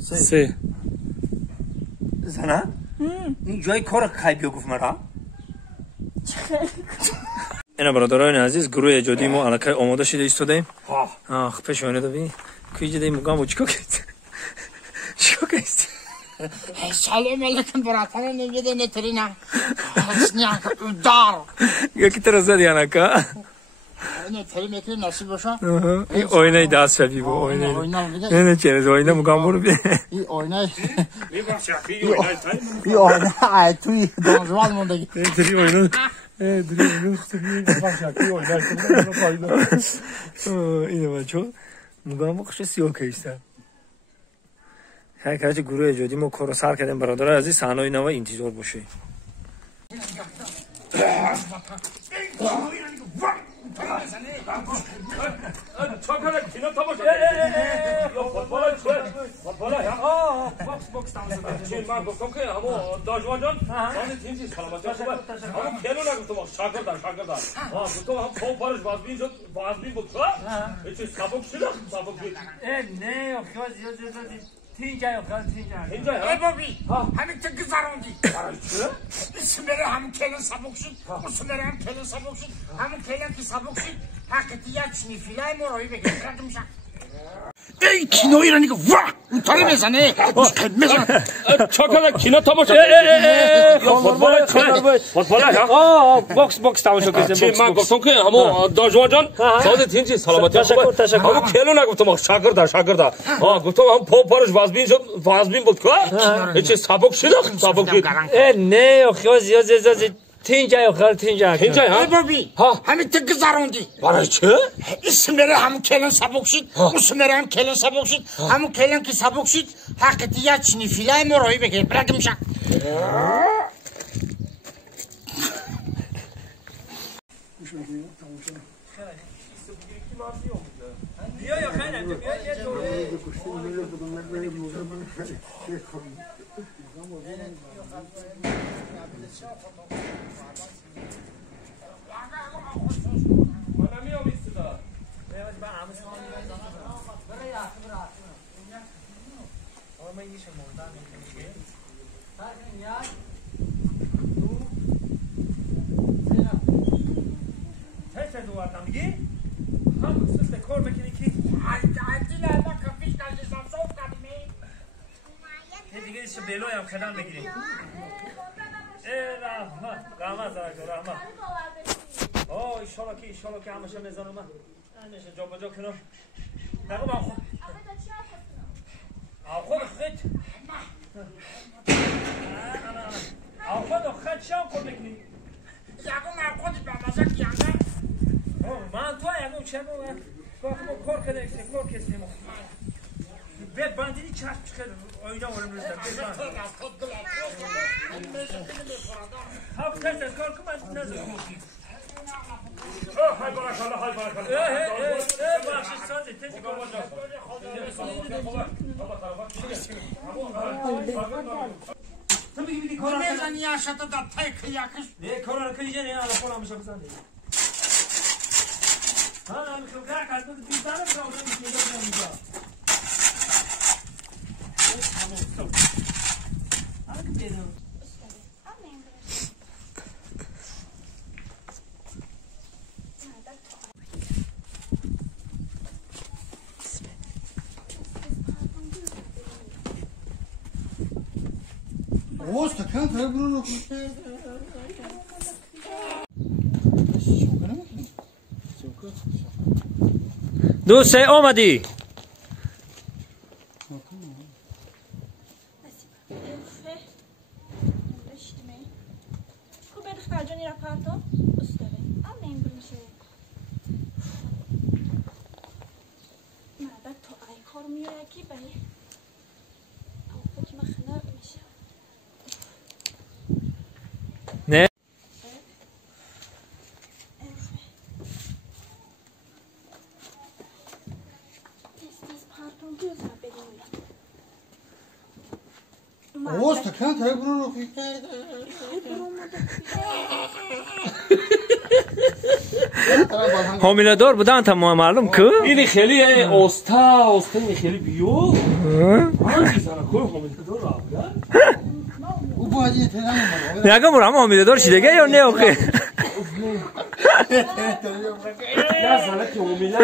سه زنه؟ این جای کار خیلی گفت مرا اینا برادران عزیز گروه ایجادی ما علاقه آماده شده ایستادیم پیش آینه دوی کوی جدی مگم چیکار کرد چیکار کرد سلام علیکم برادران نمیده نترینا اسنیاک دار یکی طرف زدی علاقه نتری میکنی نصیب باشه این آینه دست شدی با آینه نه چرا آینه مگم برو بیا این آینه این آینه توی دانشگاه موندگی دری آینه دری آینه اینه بچه مگم بخش سیاه کشتن هرچه گروه ایجادی ما کارو سر کردیم برادر عزیز صحنه نو انتظار باشه ای بابی همین تو گذروندی اسم بره همون کلن سبک شد اسم بره هم کلن سبک شد همون کلن که سبک شد حقیقتی یک شنیفیلای مرایی بگیر رد میشن ای کینوی را نگه واه اون تاره بزنه بزن چاکر کینو تماشا باکس تماشا کنید من گفتم که همو داجوا جان ساده تینچی سلامتی تشکر همو کلو نگفتم شاگرد گفتم هم پاپارش وازبین بود که چه سبک شد نه آخه زیاد تینجا ای بابی همین تو گذروندی برای چه؟ اسم بره همون کلن سبک شد اسم بره هم کلن سبک شد همون کلن که سبک شد حقیقتی یک شنیفیلای مرایی بگیر رد میشن بلوی هم خدام بگیریم رحمت ایشالا که همشه میزنم من همیشه جا بجا کنم نگم خود خود شام خود بکنی یکم خودی به مزا کیانده من تو یکم چه با کار کده کار کسیم بیاد باندینی چشم چکر آینا ورم رزدم هفت تست از کار کن من نزد کوکی های بارکالله بخشش سازی تست کار تو بگی کار میزنی یا شتا دا تایک یکش نه کار کلی جنی الان خودم میشم بزنم ها من که کار کردم بیزارم که اون میگم Osta, canta, Bruno. 2 3 آمدی نه اوست کن تا برو رو کی حامله دار بودن تمام معلوم که اینی خیلی اوستا اینی خیلی بیو آن میزنه کوی حامله دار را او باید تلام نگم برام حامله دار شده یا نه آخه یا زنه که حامله